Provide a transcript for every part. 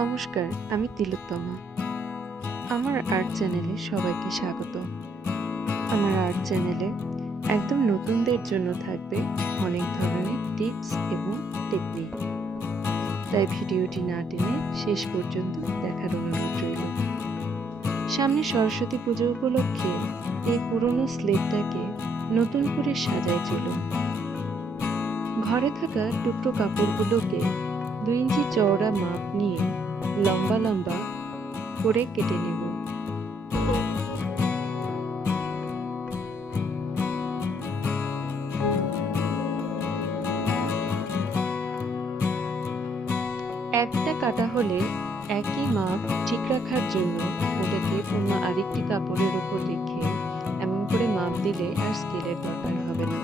নমস্কার, আমি তিলোত্তমা। আমার আর্ট চ্যানেলে সবাইকে স্বাগত। আমার আর্ট চ্যানেলে একদম নতুনদের জন্য থাকবে অনেক ধরনের টিপস এবং টেকনিক। তাই ভিডিওটি না টেনে শেষ পর্যন্ত দেখার অনুরোধ রইল। সামনে সরস্বতী পুজো উপলক্ষে এই পুরনো স্লেটটাকে নতুন করে সাজাই চলুন। ঘরে থাকা টুকরো কাপড়গুলোকে 2 ইঞ্চি চওড়া মাপ নিয়ে লম্বা লম্বা করে কেটে নেব। একটা কাটা হলে একই মাপ ঠিক রাখার জন্য ওটাকে অন্য আরেকটি কাপড়ের উপর রেখে এমন করে মাপ দিলে আর স্কেলের দরকার হবে না।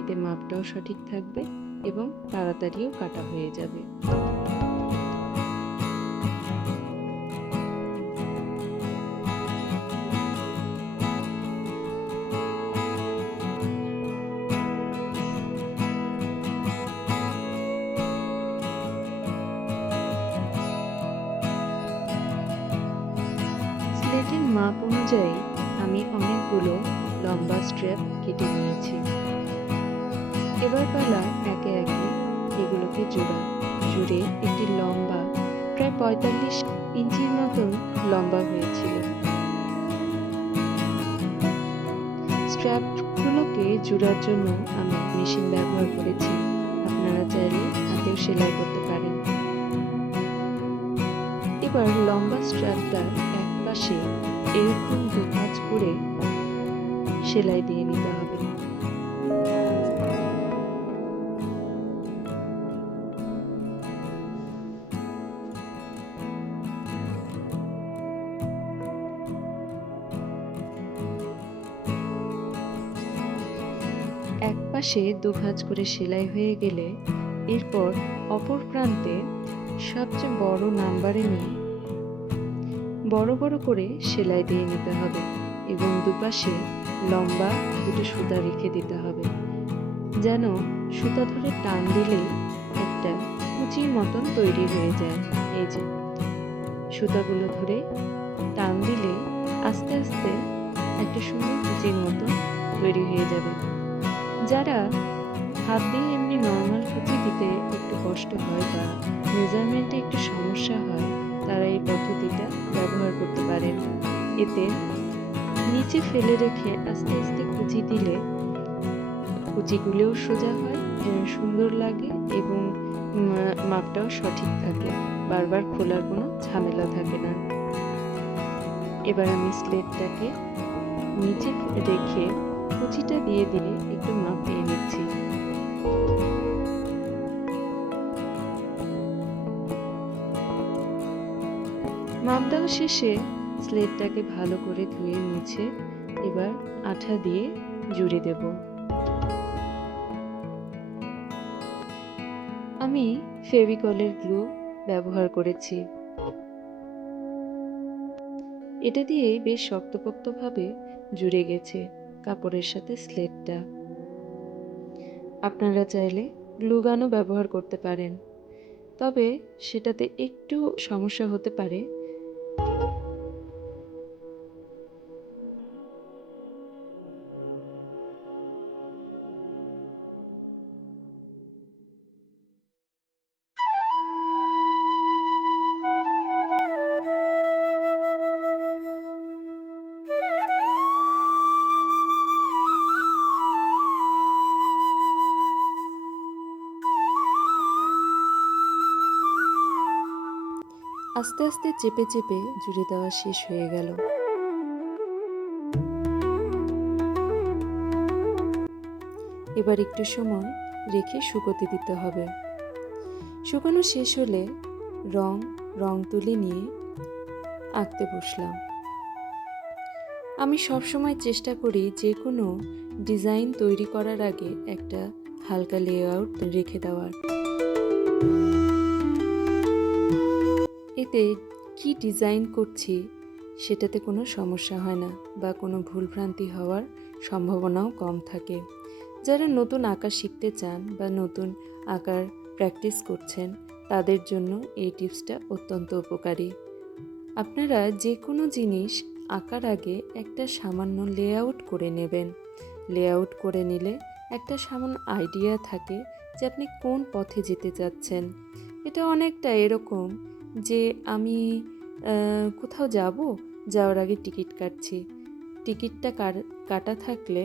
এতে মাপটাও সঠিক থাকবে এবং তাড়াতাড়িও কাটা হয়ে যাবে। স্লেটের মাপ অনুযায়ী আমি অনেকগুলো লম্বা স্ট্র্যাপ কেটে নিয়েছি। এবার পালা একে একে এগুলোকে জুড়ে একটি লম্বা প্রায় 45 ইঞ্চির মতন লম্বা হয়েছিল। স্ট্র্যাপগুলোকে জোড়ার জন্য আমি মেশিন ব্যবহার করেছি। আপনারা চাইলে হাতেও সেলাই করতে পারেন। এবার লম্বা স্ট্র্যাপটার এক পাশে এরকম দুভাঁজ করে সেলাই দিয়ে নিতে হবে। এক পাশে দুভাঁজ করে সেলাই হয়ে গেলে এরপর অপর প্রান্তে সবচেয়ে বড় নাম্বারে নিয়ে বড় বড় করে সেলাই দিয়ে নিতে হবে এবং দুপাশে লম্বা দুটো সুতা রেখে দিতে হবে, যেন সুতা ধরে টান দিলে একটা কুচির মতন তৈরি হয়ে যায়। এই যে সুতাগুলো ধরে টান দিলে আস্তে আস্তে একটা সুন্দর কুচির মতন তৈরি হয়ে যাবে। যারা হাত দিয়ে এমনি নর্মাল কুচি দিতে একটু কষ্ট হয় বা মেজারমেন্টে একটু সমস্যা হয়, তারা এই পদ্ধতিটা ব্যবহার করতে পারেন। এতে নিচে ফেলে রেখে আস্তে আস্তে কুচি দিলে কুচিগুলোও সোজা হয়, সুন্দর লাগে এবং মাপটাও সঠিক থাকে, বারবার খোলার কোনো ঝামেলা থাকে না। এবার আমি স্লেটটাকে নিচে রেখে কুচিটা দিয়ে দিয়ে একটু মাপ দিয়ে নিচ্ছি। মাপ দেওয়া শেষে স্লেটটাকে ভালো করে ধুয়ে মুছে এবার আঠা দিয়ে জুড়ে দেব। আমি ফেভিকলের গ্লু ব্যবহার করেছি। এটা দিয়ে বেশ শক্তপোক্তভাবে জুড়ে গেছে কাপড়ের সাথে স্লেটটা। আপনারা চাইলে গ্লু গানও ব্যবহার করতে পারেন, তবে সেটাতে একটু সমস্যা হতে পারে। আস্তে আস্তে চেপে চেপে জুড়ে দেওয়া শেষ হয়ে গেল। এবার একটু সময় রেখে শুকোতে দিতে হবে। শুকানো শেষ হলে রং তুলি নিয়ে আঁকতে বসলাম। আমি সবসময় চেষ্টা করি যে কোনো ডিজাইন তৈরি করার আগে একটা হালকা লেআউট রেখে দেওয়ার। এতে কি ডিজাইন করছি সেটাতে কোনো সমস্যা হয় না বা কোনো ভুলভ্রান্তি হওয়ার সম্ভাবনাও কম থাকে। যারা নতুন আঁকা শিখতে চান বা নতুন আঁকার প্র্যাকটিস করছেন, তাদের জন্য এই টিপসটা অত্যন্ত উপকারী। আপনারা যে কোনো জিনিস আঁকার আগে একটা সামান্য লেআউট করে নেবেন। লেআউট করে নিলে একটা সামান্য আইডিয়া থাকে যে আপনি কোন পথে যেতে চাচ্ছেন। এটা অনেকটা এরকম যে আমি কোথাও যাওয়ার আগে টিকিট কাটছি। টিকিটটা কাটা থাকলে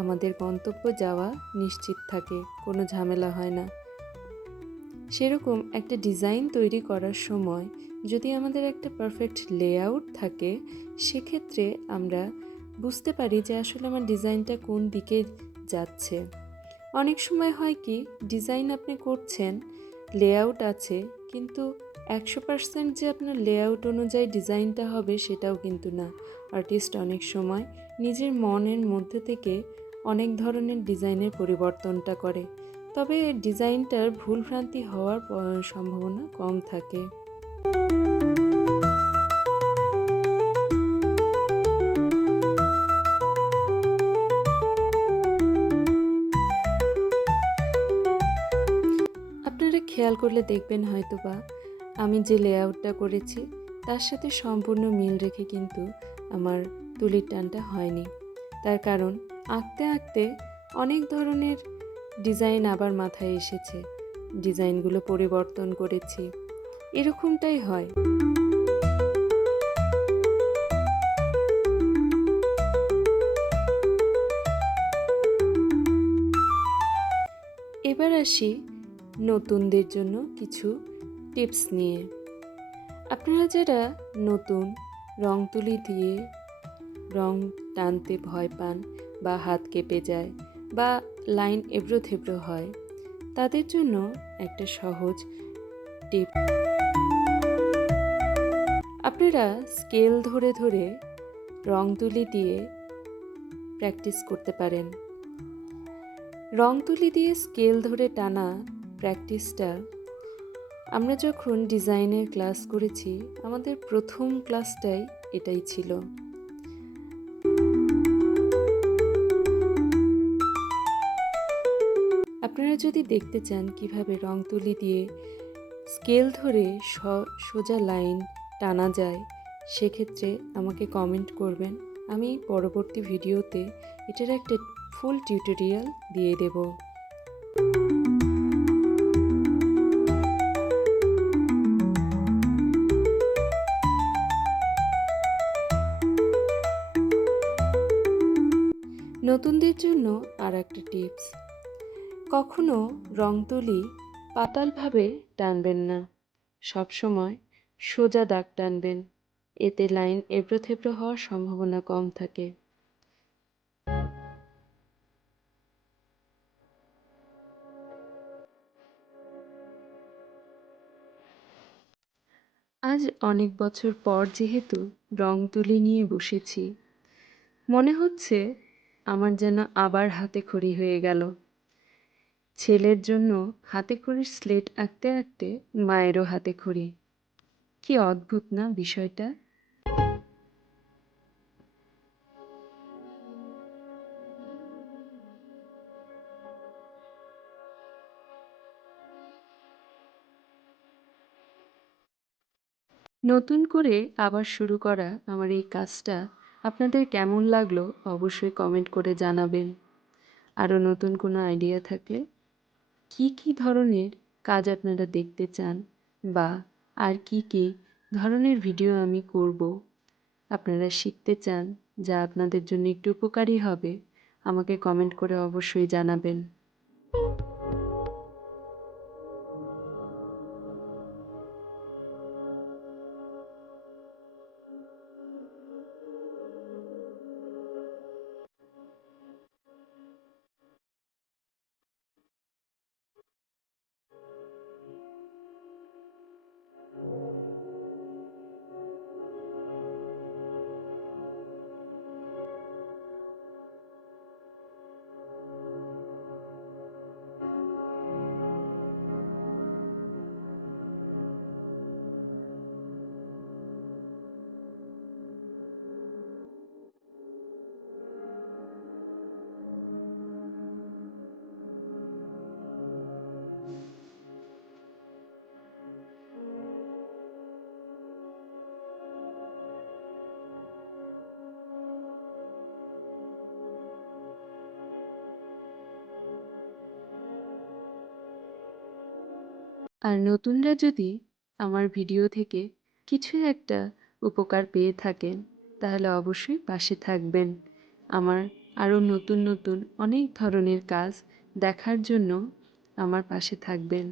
আমাদের গন্তব্য যাওয়া নিশ্চিত থাকে, কোনো ঝামেলা হয় না। সেরকম একটা ডিজাইন তৈরি করার সময় যদি আমাদের একটা পারফেক্ট লেআউট থাকে, সেক্ষেত্রে আমরা বুঝতে পারি যে আসলে আমার ডিজাইনটা কোন দিকে যাচ্ছে। অনেক সময় হয় কি, ডিজাইন আপনি করছেন, লেআউট আছে, কিন্তু 100% যে আপনার লেআউট অনুযায়ী ডিজাইনটা হবে সেটাও কিন্তু না। আর্টিস্ট অনেক সময় নিজের মনের মধ্যে থেকে অনেক ধরনের ডিজাইনের পরিবর্তনটা করে, তবে ডিজাইনটার ভুলভ্রান্তি হওয়ার সম্ভাবনা কম থাকে। আপনারা খেয়াল করলে দেখবেন হয়তোবা আমি যে লেআউটটা করেছি তার সাথে সম্পূর্ণ মিল রেখে কিন্তু আমার তুলির টানটা হয়নি। তার কারণ আঁকতে আঁকতে অনেক ধরনের ডিজাইন আবার মাথায় এসেছে, ডিজাইনগুলো পরিবর্তন করেছি, এরকমটাই হয়। এবার আসি নতুনদের জন্য কিছু টিপস নিয়ে। আপনারা যারা নতুন রং তুলি দিয়ে রং টানতে ভয় পান বা হাত কেঁপে যায় বা লাইন এবড়ো থেবড়ো হয়, তাদের জন্য একটা সহজ টিপ। আপনারা স্কেল ধরে ধরে রং তুলি দিয়ে প্র্যাকটিস করতে পারেন। রং তুলি দিয়ে স্কেল ধরে টানা প্র্যাকটিসটা আমরা যখন ডিজাইনের ক্লাস করেছি, আমাদের প্রথম ক্লাসটাই এটাই ছিল। আপনারা যদি দেখতে চান কিভাবে রং তুলি দিয়ে স্কেল ধরে সোজা লাইন টানা যায়, সেক্ষেত্রে আমাকে কমেন্ট করবেন। আমি পরবর্তী ভিডিওতে এটার একটা ফুল টিউটোরিয়াল দিয়ে দেব। নতুনদের জন্য আর একটা টিপস, কখনো রং তুলি পাতালভাবে টানবেন না, সবসময় সোজা দাগ টানবেন, এতে লাইন এবড়ো থেবড়ো হওয়ার সম্ভাবনা কম থাকে। আজ অনেক বছর পর যেহেতু রং তুলি নিয়ে বসেছি, মনে হচ্ছে আমার যেন আবার হাতেখড়ি হয়ে গেল। ছেলের জন্য হাতেখড়ির স্লেট আঁকতে আঁকতে মায়েরও হাতেখড়ি। কি অদ্ভুত না বিষয়টা? নতুন করে আবার শুরু করা আমার এই কাজটা আপনাদের কেমন লাগলো অবশ্যই কমেন্ট করে জানাবেন। আরও নতুন কোনো আইডিয়া থাকলে কি ধরনের কাজ আপনারা দেখতে চান বা আর কি ধরনের ভিডিও আমি করব, আপনারা শিখতে চান, যা আপনাদের জন্য একটু উপকারী হবে, আমাকে কমেন্ট করে অবশ্যই জানাবেন। আর নতুনরা যদি আমার ভিডিও থেকে কিছু একটা উপকার পেয়ে থাকেন তাহলে অবশ্যই পাশে থাকবেন। আমার আরও নতুন নতুন অনেক ধরনের কাজ দেখার জন্য আমার পাশে থাকবেন।